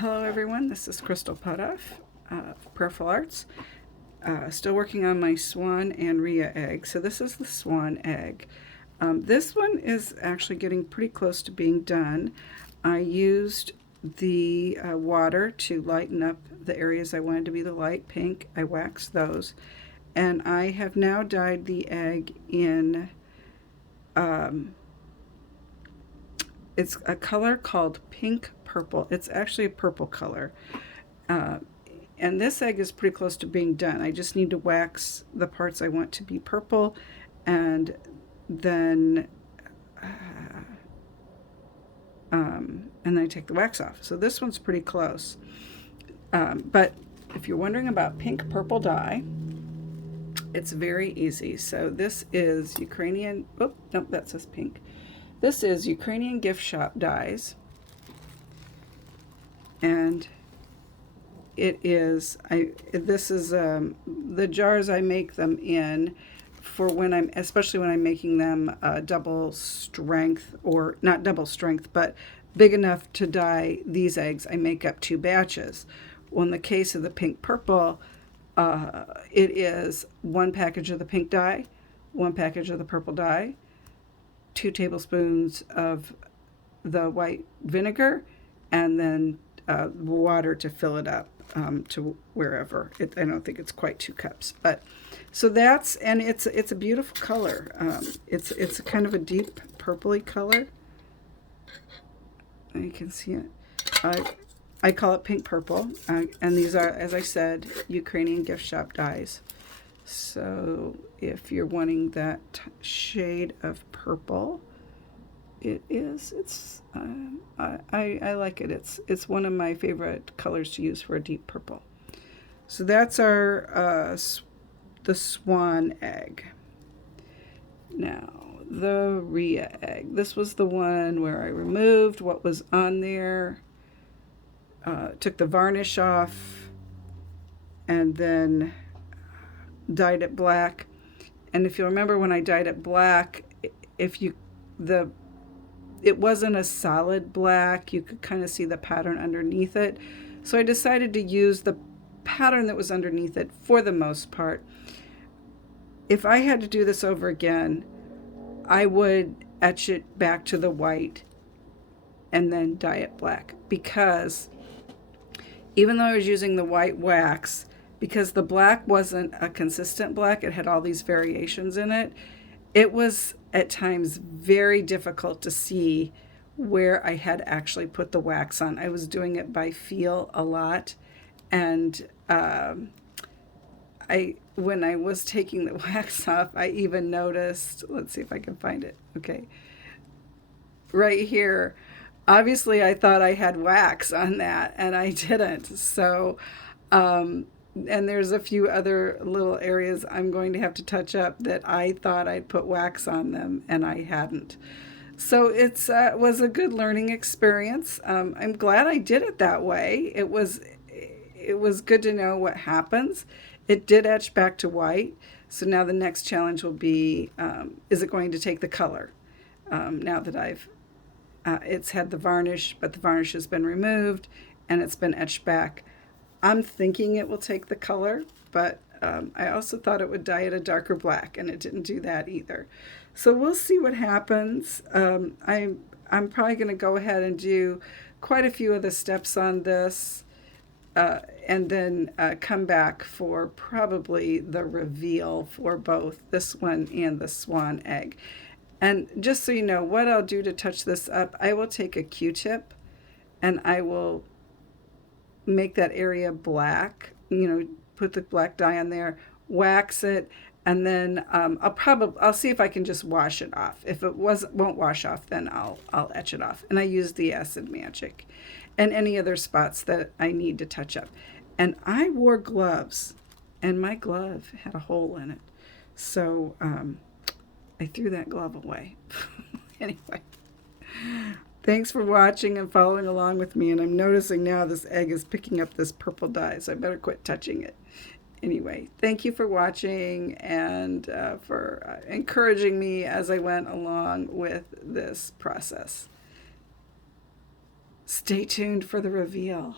Hello everyone, this is Crystal Putoff, Prayerful Arts. Still working on my Swan and Rhea egg. So this is the Swan egg. This one is actually getting pretty close to being done. I used the water to lighten up the areas I wanted to be the light pink. I waxed those. And I have now dyed the egg in, it's a color called pink purple. It's actually a purple color. Uh, and this egg is pretty close to being done. I just need to wax the parts I want to be purple, and then and then I take the wax off. So this one's pretty close. But if you're wondering about pink purple dye, it's very easy. So this is Ukrainian, oh, nope, that says pink. This is Ukrainian Gift Shop dyes. And it is, this is the jars I make them in for when I'm, especially when I'm making them double strength, or not double strength, but big enough to dye these eggs. I make up 2 batches. Well, in the case of the pink purple, it is 1 package of the pink dye, 1 package of the purple dye, 2 tablespoons of the white vinegar, and then water to fill it up to wherever. I don't think it's quite 2 cups, but so that's, and it's a beautiful color. It's kind of a deep purpley color. You can see it. I call it pink purple, and these are, as I said, Ukrainian Gift Shop dyes. So if you're wanting that shade of purple, it's I like it. It's one of my favorite colors to use for a deep purple. So that's our the Swan egg. Now the Rhea egg. This was the one where I removed what was on there, took the varnish off, and then dyed it black. And if you remember, when I dyed it black, it wasn't a solid black. You could kind of see the pattern underneath it. So I decided to use the pattern that was underneath it for the most part. If I had to do this over again, I would etch it back to the white and then dye it black, because even though I was using the white wax, because the black wasn't a consistent black, it had all these variations in it, it was at times very difficult to see where I had actually put the wax on. I was doing it by feel a lot, and when I was taking the wax off, I even noticed, let's see if I can find it. Okay, right here. Obviously, I thought I had wax on that, and I didn't. So, and there's a few other little areas I'm going to have to touch up that I thought I'd put wax on them, and I hadn't. So it was a good learning experience. I'm glad I did it that way. It was good to know what happens. It did etch back to white. So now the next challenge will be, is it going to take the color? Now that it's had the varnish, but the varnish has been removed and it's been etched back. I'm thinking it will take the color, but I also thought it would dye it a darker black, and it didn't do that either. So we'll see what happens. I'm probably going to go ahead and do quite a few of the steps on this, and then come back for probably the reveal for both this one and the Swan egg. And just so you know, what I'll do to touch this up, I will take a Q-tip and I will make that area black, put the black dye on there, wax it, and then I'll see if I can just wash it off. If it won't wash off, then I'll etch it off. And I use the Acid Magic and any other spots that I need to touch up. And I wore gloves, and my glove had a hole in it. So I threw that glove away. Anyway, thanks for watching and following along with me. And I'm noticing now this egg is picking up this purple dye, so I better quit touching it. Anyway, thank you for watching and for encouraging me as I went along with this process. Stay tuned for the reveal.